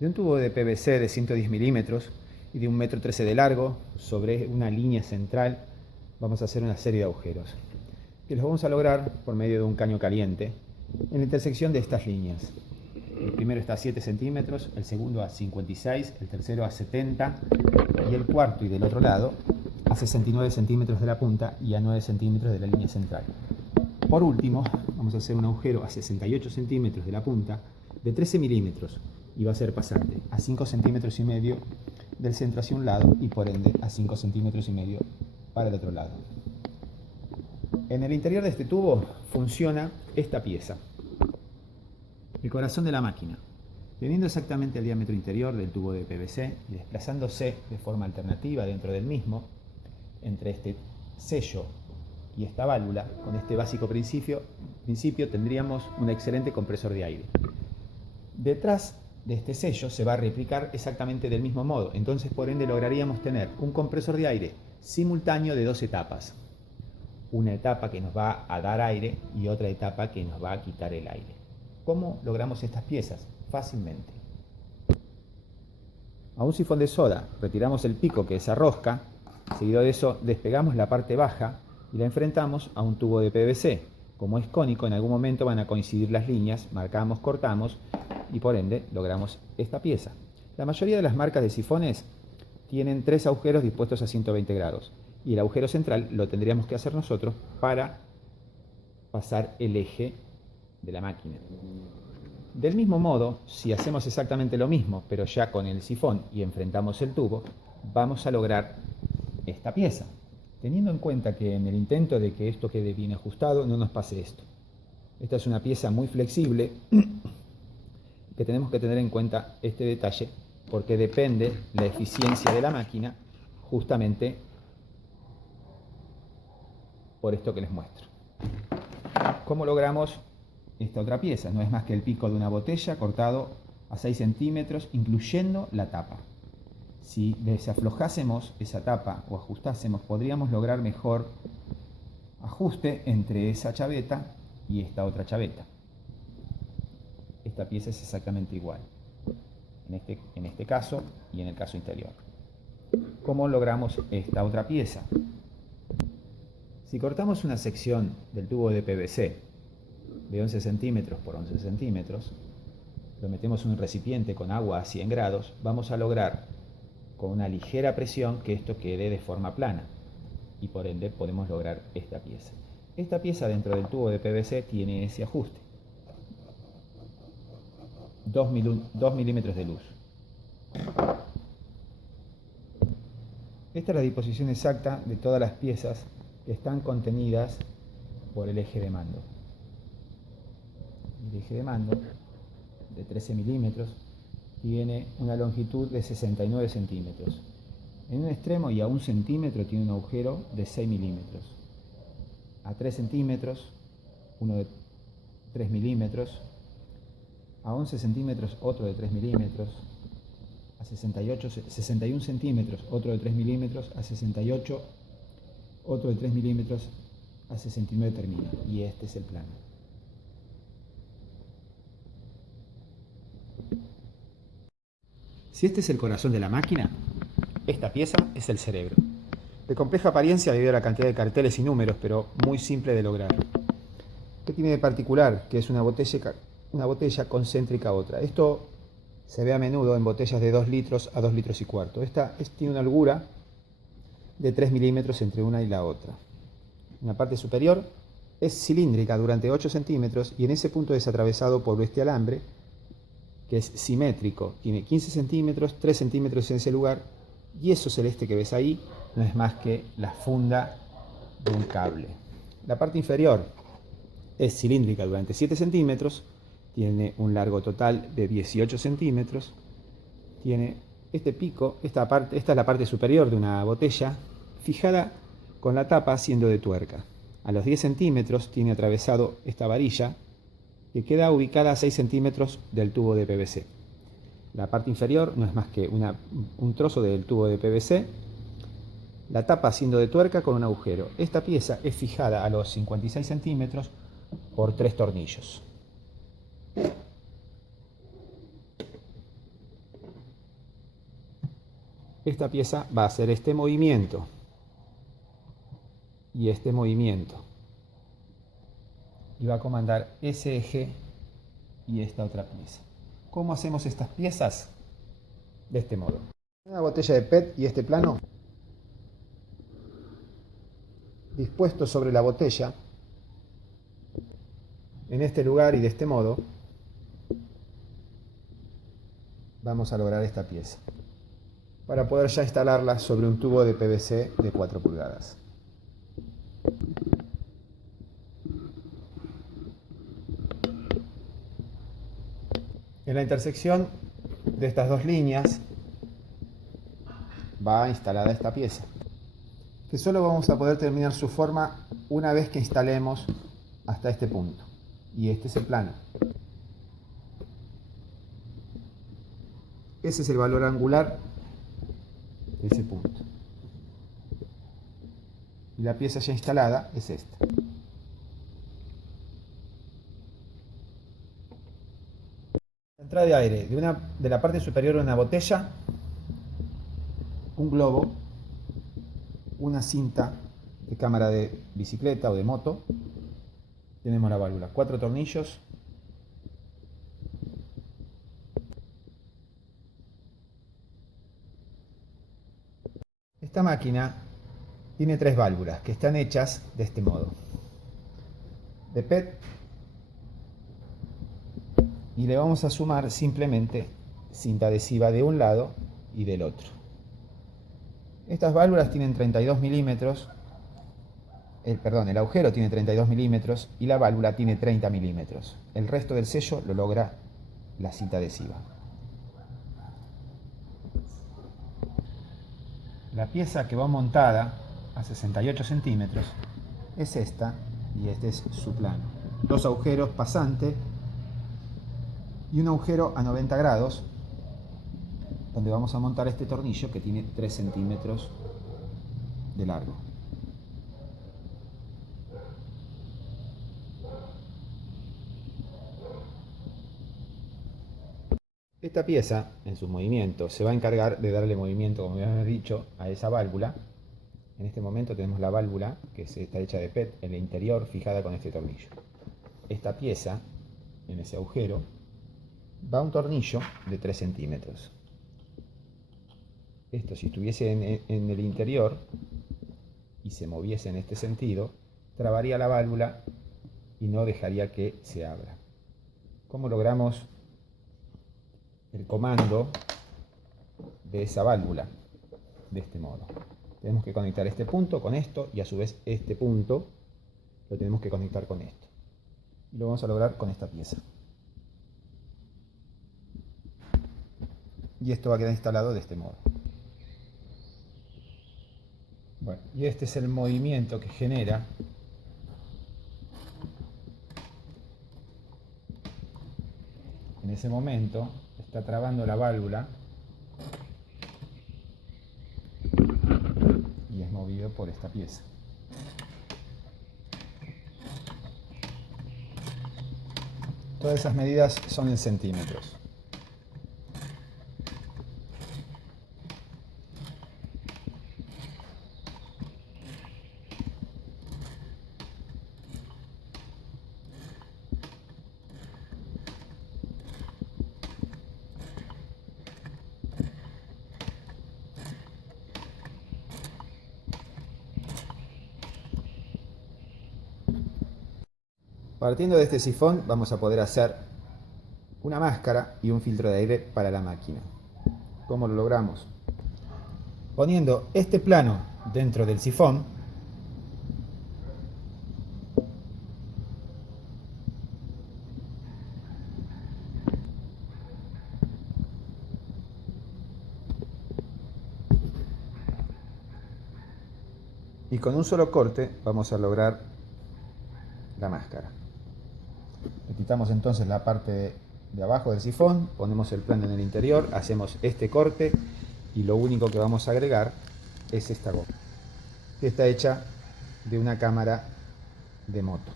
De un tubo de PVC de 110 milímetros y de 1,13 m de largo, sobre una línea central, vamos a hacer una serie de agujeros, que los vamos a lograr por medio de un caño caliente en la intersección de estas líneas. El primero está a 7 centímetros, el segundo a 56, el tercero a 70 y el cuarto y del otro lado a 69 centímetros de la punta y a 9 centímetros de la línea central. Por último, vamos a hacer un agujero a 68 centímetros de la punta de 13 milímetros y va a ser pasante a 5 centímetros y medio del centro hacia un lado y por ende a 5 centímetros y medio para el otro lado. En el interior de este tubo funciona esta pieza, el corazón de la máquina, teniendo exactamente el diámetro interior del tubo de PVC y desplazándose de forma alternativa dentro del mismo, entre este sello y esta válvula. Con este básico principio tendríamos un excelente compresor de aire. Detrás de este sello se va a replicar exactamente del mismo modo, entonces por ende lograríamos tener un compresor de aire simultáneo de dos etapas. Una etapa que nos va a dar aire y otra etapa que nos va a quitar el aire. ¿Cómo logramos estas piezas? Fácilmente. A un sifón de soda retiramos el pico, que es esa rosca, seguido de eso despegamos la parte baja y la enfrentamos a un tubo de PVC. Como es cónico, en algún momento van a coincidir las líneas, marcamos, cortamos y por ende logramos esta pieza. La mayoría de las marcas de sifones tienen 3 agujeros dispuestos a 120 grados y el agujero central lo tendríamos que hacer nosotros para pasar el eje de la máquina. Del mismo modo, si hacemos exactamente lo mismo, pero ya con el sifón y enfrentamos el tubo, vamos a lograr esta pieza. Teniendo en cuenta que en el intento de que esto quede bien ajustado, no nos pase esto. Esta es una pieza muy flexible que tenemos que tener en cuenta este detalle porque depende la eficiencia de la máquina justamente por esto que les muestro. ¿Cómo logramos esta otra pieza? No es más que el pico de una botella cortado a 6 centímetros, incluyendo la tapa. Si desaflojásemos esa tapa o ajustásemos, podríamos lograr mejor ajuste entre esa chaveta y esta otra chaveta. Esta pieza es exactamente igual, en este caso y en el caso interior. ¿Cómo logramos esta otra pieza? Si cortamos una sección del tubo de PVC de 11 centímetros por 11 centímetros, lo metemos en un recipiente con agua a 100 grados, vamos a lograr con una ligera presión que esto quede de forma plana y por ende podemos lograr esta pieza. Esta pieza dentro del tubo de PVC tiene ese ajuste, 2 milímetros de luz. Esta es la disposición exacta de todas las piezas que están contenidas por el eje de mando. El eje de mando de 13 milímetros tiene una longitud de 69 centímetros. En un extremo y a 1 centímetro tiene un agujero de 6 milímetros. A 3 centímetros, uno de 3 milímetros. A 11 centímetros, otro de 3 milímetros. A 61 centímetros, otro de 3 milímetros. A 68, otro de 3 milímetros. A 69 termina. Y este es el plano. Si este es el corazón de la máquina, esta pieza es el cerebro. De compleja apariencia debido a la cantidad de carteles y números, pero muy simple de lograr. ¿Qué tiene de particular? Que es una botella concéntrica a otra. Esto se ve a menudo en botellas de 2 litros a 2 litros y cuarto. Esta tiene una holgura de 3 milímetros entre una y la otra. En la parte superior es cilíndrica durante 8 centímetros y en ese punto es atravesado por este alambre que es simétrico, tiene 15 centímetros, 3 centímetros en ese lugar, y eso celeste que ves ahí no es más que la funda de un cable. La parte inferior es cilíndrica durante 7 centímetros, tiene un largo total de 18 centímetros, tiene este pico, esta es la parte superior de una botella, fijada con la tapa siendo de tuerca. A los 10 centímetros tiene atravesado esta varilla, que queda ubicada a 6 centímetros del tubo de PVC. La parte inferior no es más que un trozo del tubo de PVC, la tapa siendo de tuerca con un agujero. Esta pieza es fijada a los 56 centímetros por 3 tornillos. esta pieza va a hacer este movimiento y este movimiento. Y va a comandar ese eje y esta otra pieza. ¿Cómo hacemos estas piezas? De este modo. Una botella de PET y este plano dispuesto sobre la botella en este lugar y de este modo vamos a lograr esta pieza para poder ya instalarla sobre un tubo de PVC de 4 pulgadas. En la intersección de estas dos líneas va instalada esta pieza, que solo vamos a poder terminar su forma una vez que instalemos hasta este punto. Y este es el plano. Ese es el valor angular de ese punto. Y la pieza ya instalada es esta. La entrada de aire de la parte superior de una botella, un globo, una cinta de cámara de bicicleta o de moto. Tenemos la válvula, 4 tornillos. Esta máquina tiene 3 válvulas que están hechas de este modo. De PET. Y le vamos a sumar simplemente cinta adhesiva de un lado y del otro. Estas válvulas tienen 32 milímetros. El agujero tiene 32 milímetros y la válvula tiene 30 milímetros. El resto del sello lo logra la cinta adhesiva. La pieza que va montada a 68 centímetros es esta y este es su plano. 2 agujeros pasante y un agujero a 90 grados donde vamos a montar este tornillo que tiene 3 centímetros de largo. Esta pieza, en sus movimientos, se va a encargar de darle movimiento, como ya hemos dicho, a esa válvula. En este momento tenemos la válvula, que está hecha de PET, en el interior, fijada con este tornillo. Esta pieza, en ese agujero, va un tornillo de 3 centímetros. Esto, si estuviese en el interior y se moviese en este sentido, trabaría la válvula y no dejaría que se abra. ¿Cómo logramos el comando de esa válvula? De este modo. Tenemos que conectar este punto con esto y a su vez este punto lo tenemos que conectar con esto. Y lo vamos a lograr con esta pieza. Y esto va a quedar instalado de este modo. Bueno, y este es el movimiento que genera en ese momento. Está trabando la válvula y es movido por esta pieza. Todas esas medidas son en centímetros. Partiendo de este sifón vamos a poder hacer una máscara y un filtro de aire para la máquina. ¿Cómo lo logramos? Poniendo este plano dentro del sifón, y con un solo corte vamos a lograr la máscara. Le quitamos entonces la parte de abajo del sifón, ponemos el plano en el interior, hacemos este corte y lo único que vamos a agregar es esta goma, que está hecha de una cámara de moto.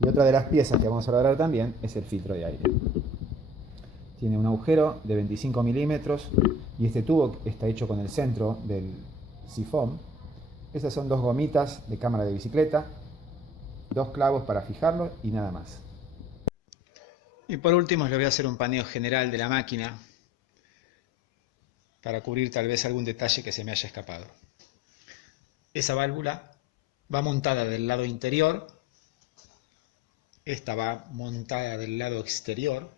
Y otra de las piezas que vamos a lograr también es el filtro de aire. tiene un agujero de 25 milímetros y este tubo está hecho con el centro del sifón. Estas son dos gomitas de cámara de bicicleta, dos clavos para fijarlo y nada más. Y por último le voy a hacer un paneo general de la máquina para cubrir tal vez algún detalle que se me haya escapado. Esa válvula va montada del lado interior, esta va montada del lado exterior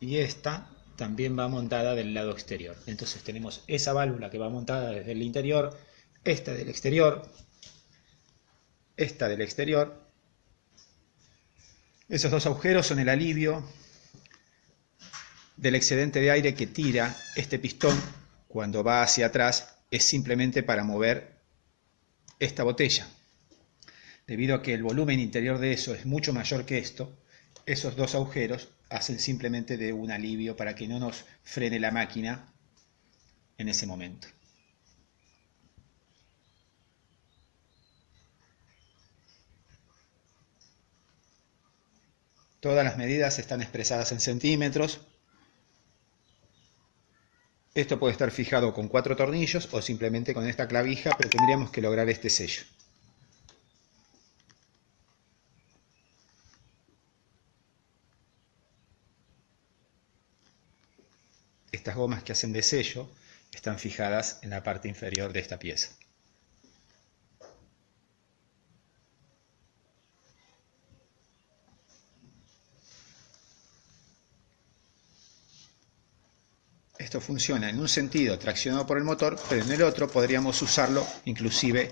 y esta también va montada del lado exterior. Entonces tenemos esa válvula que va montada desde el interior, esta del exterior, esta del exterior. Esos dos agujeros son el alivio del excedente de aire que tira este pistón cuando va hacia atrás, es simplemente para mover esta botella. Debido a que el volumen interior de eso es mucho mayor que esto, esos dos agujeros hacen simplemente de un alivio para que no nos frene la máquina en ese momento. Todas las medidas están expresadas en centímetros. Esto puede estar fijado con 4 tornillos o simplemente con esta clavija, pero tendríamos que lograr este sello. Estas gomas que hacen de sello están fijadas en la parte inferior de esta pieza. Esto funciona en un sentido traccionado por el motor, pero en el otro podríamos usarlo inclusive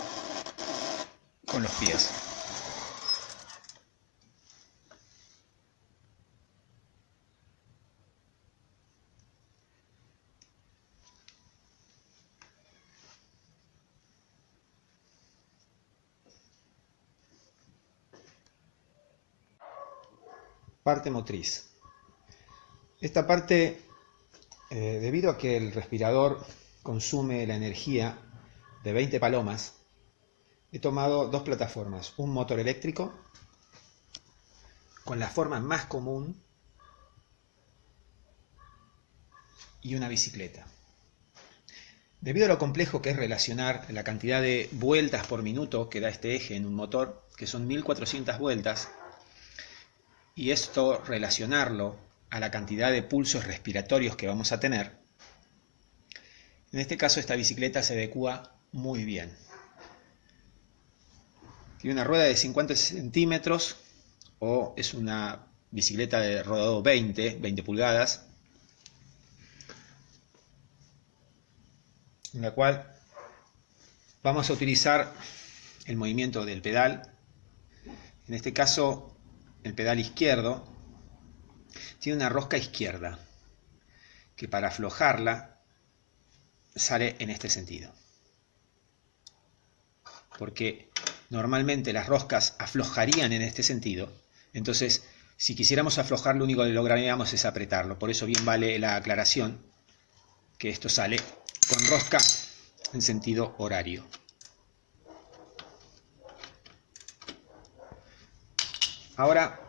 con los pies. Parte motriz. Esta parte, debido a que el respirador consume la energía de 20 palomas, he tomado dos plataformas, un motor eléctrico con la forma más común y una bicicleta. Debido a lo complejo que es relacionar la cantidad de vueltas por minuto que da este eje en un motor, que son 1400 vueltas, y esto relacionarlo a la cantidad de pulsos respiratorios que vamos a tener, en este caso esta bicicleta se adecua muy bien. Tiene una rueda de 50 centímetros o es una bicicleta de rodado 20 pulgadas, en la cual vamos a utilizar el movimiento del pedal. En este caso el pedal izquierdo tiene una rosca izquierda que para aflojarla sale en este sentido, porque normalmente las roscas aflojarían en este sentido. Entonces si quisiéramos aflojar, lo único que lograríamos es apretarlo. Por eso bien vale la aclaración que esto sale con rosca en sentido horario. Ahora,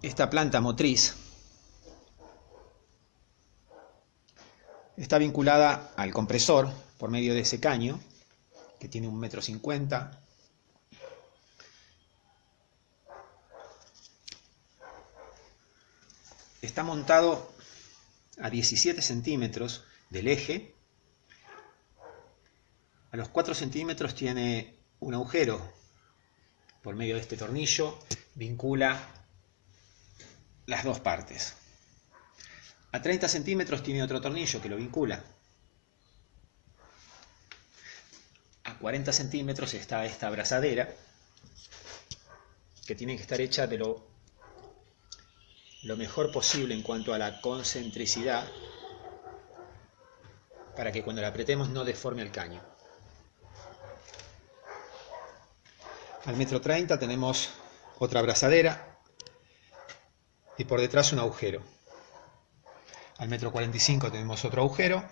esta planta motriz está vinculada al compresor por medio de ese caño que tiene 1,50 m. Está montado a 17 centímetros del eje. A los 4 centímetros tiene un agujero. Por medio de este tornillo vincula las dos partes. A 30 centímetros tiene otro tornillo que lo vincula. A 40 centímetros está esta abrazadera que tiene que estar hecha de lo mejor posible en cuanto a la concentricidad, para que cuando la apretemos no deforme el caño. Al 1,30 m tenemos otra abrazadera y por detrás un agujero. Al 1,45 m tenemos otro agujero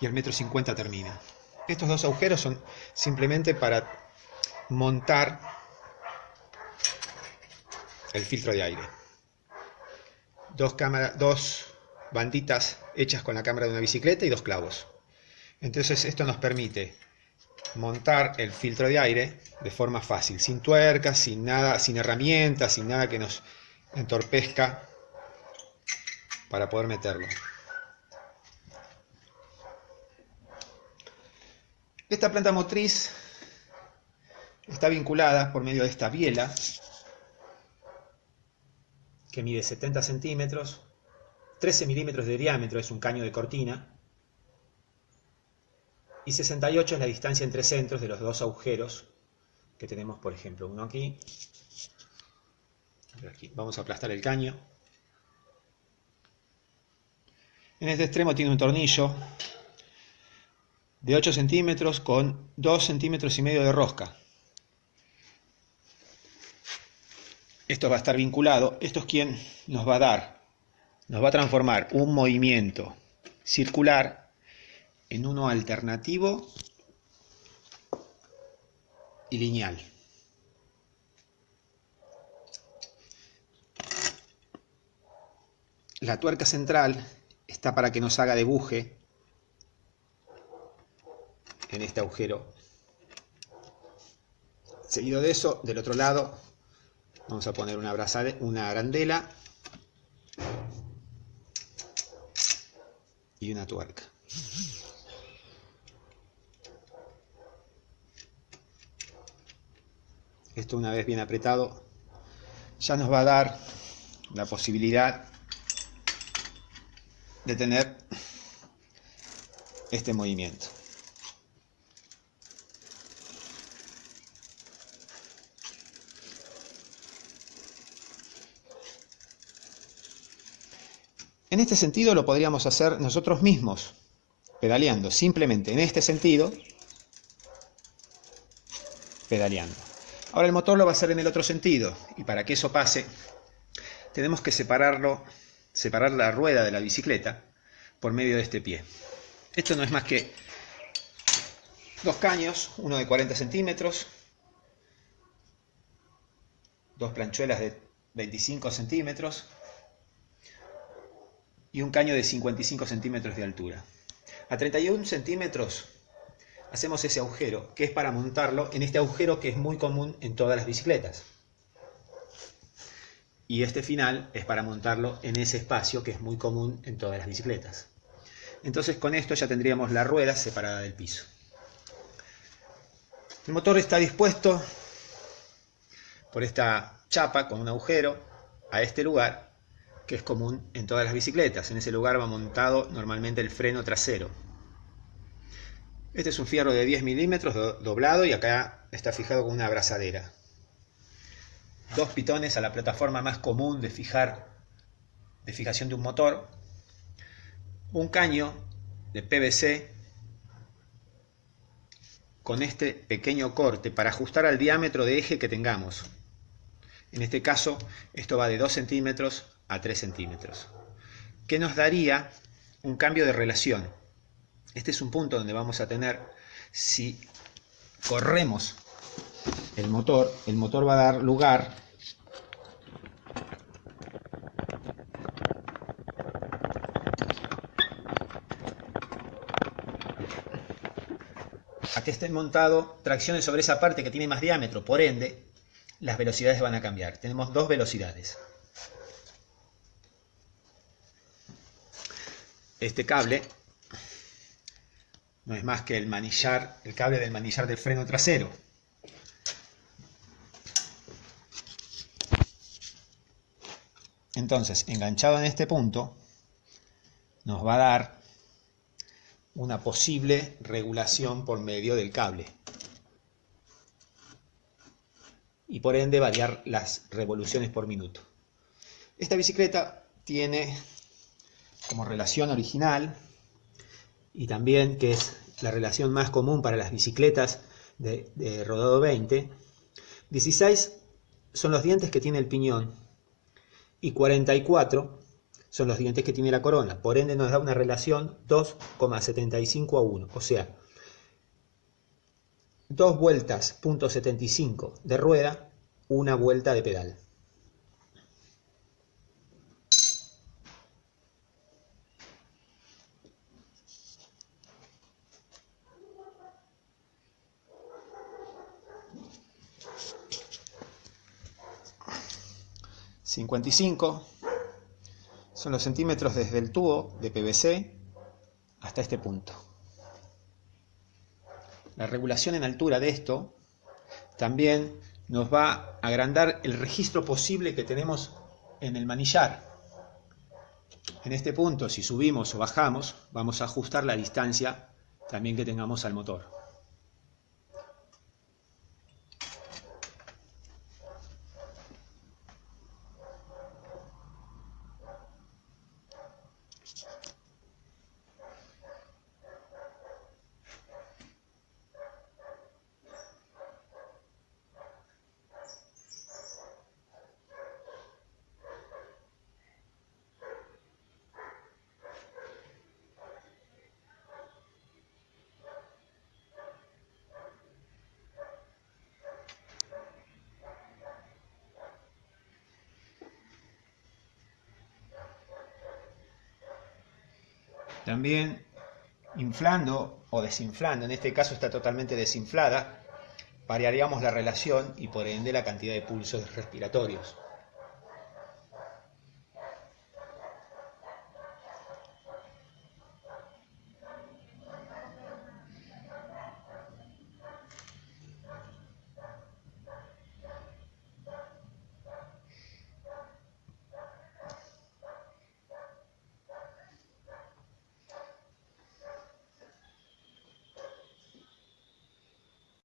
y al 1,50 m termina. Estos dos agujeros son simplemente para montar el filtro de aire. Dos banditas hechas con la cámara de una bicicleta y 2 clavos. Entonces esto nos permite montar el filtro de aire de forma fácil, sin tuercas, sin nada, sin herramientas, sin nada que nos entorpezca para poder meterlo. Esta planta motriz está vinculada por medio de esta biela que mide 70 centímetros, 13 milímetros de diámetro, es un caño de cortina, y 68 es la distancia entre centros de los 2 agujeros que tenemos, por ejemplo, uno aquí. Vamos a aplastar el caño. En este extremo tiene un tornillo de 8 centímetros con 2 centímetros y medio de rosca. Esto va a estar vinculado. Esto es quien nos va a transformar un movimiento circular en uno alternativo y lineal. La tuerca central está para que nos haga de buje en este agujero. Seguido de eso, del otro lado, vamos a poner una arandela y una tuerca. Esto, una vez bien apretado, ya nos va a dar la posibilidad de tener este movimiento. En este sentido lo podríamos hacer nosotros mismos, pedaleando, simplemente en este sentido, pedaleando. Ahora el motor lo va a hacer en el otro sentido, y para que eso pase, tenemos que separar la rueda de la bicicleta por medio de este pie. Esto no es más que 2 caños, uno de 40 centímetros, 2 planchuelas de 25 centímetros y un caño de 55 centímetros de altura. A 31 centímetros hacemos ese agujero, que es para montarlo en este agujero que es muy común en todas las bicicletas. Y este final es para montarlo en ese espacio que es muy común en todas las bicicletas. Entonces con esto ya tendríamos la rueda separada del piso. El motor está dispuesto por esta chapa con un agujero a este lugar que es común en todas las bicicletas. En ese lugar va montado normalmente el freno trasero. Este es un fierro de 10 milímetros doblado y acá está fijado con una abrazadera. 2 pitones a la plataforma más común de fijación de un motor. Un caño de PVC con este pequeño corte para ajustar al diámetro de eje que tengamos. En este caso, esto va de 2 centímetros a 3 centímetros, que nos daría un cambio de relación. Este es un punto donde vamos a tener, si corremos el motor va a dar lugar a que esté montado tracciones sobre esa parte que tiene más diámetro, por ende las velocidades van a cambiar. Tenemos 2 velocidades. Este cable no es más que el cable del manillar del freno trasero. Entonces, enganchado en este punto, nos va a dar una posible regulación por medio del cable. Y por ende variar las revoluciones por minuto. Esta bicicleta tiene como relación original, y también que es la relación más común para las bicicletas de rodado 20, 16 son los dientes que tiene el piñón y 44 son los dientes que tiene la corona. Por ende nos da una relación 2,75 a 1, o sea, 2 vueltas, .75 de rueda, 1 vuelta de pedal. 55 son los centímetros desde el tubo de PVC hasta este punto. La regulación en altura de esto también nos va a agrandar el registro posible que tenemos en el manillar. En este punto, si subimos o bajamos, vamos a ajustar la distancia también que tengamos al motor. También inflando o desinflando, en este caso está totalmente desinflada, variaríamos la relación y por ende la cantidad de pulsos respiratorios.